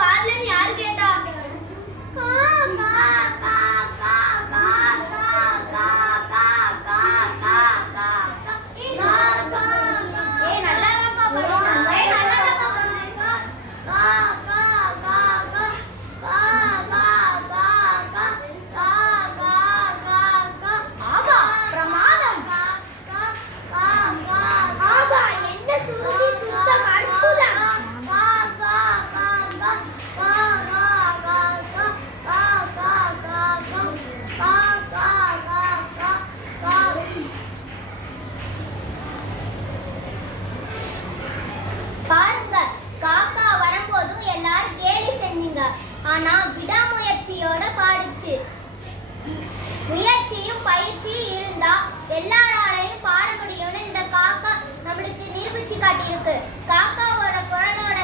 பாடலன்னு யாரு கேட்டா? ஆனா விடாமுயற்சியோட பாடுச்சு. முயற்சியும் பயிற்சியும் இருந்தா எல்லாராலையும் பாட முடியும்னு இந்த காக்கா நம்மளுக்கு நிரூபிச்சு காட்டியிருக்கு. காக்காவோட குரலோட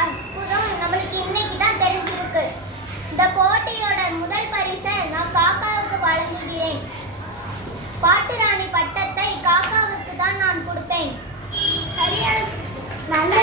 அற்புதம் நம்மளுக்கு இன்னைக்கு தான் தெரிஞ்சிருக்கு. இந்த போட்டியோட முதல் பரிசை நான் காக்காவுக்கு வழங்குகிறேன். பாட்டுராணி பட்டத்தை காக்காவுக்கு தான் நான் கொடுப்பேன். சரியா? நல்ல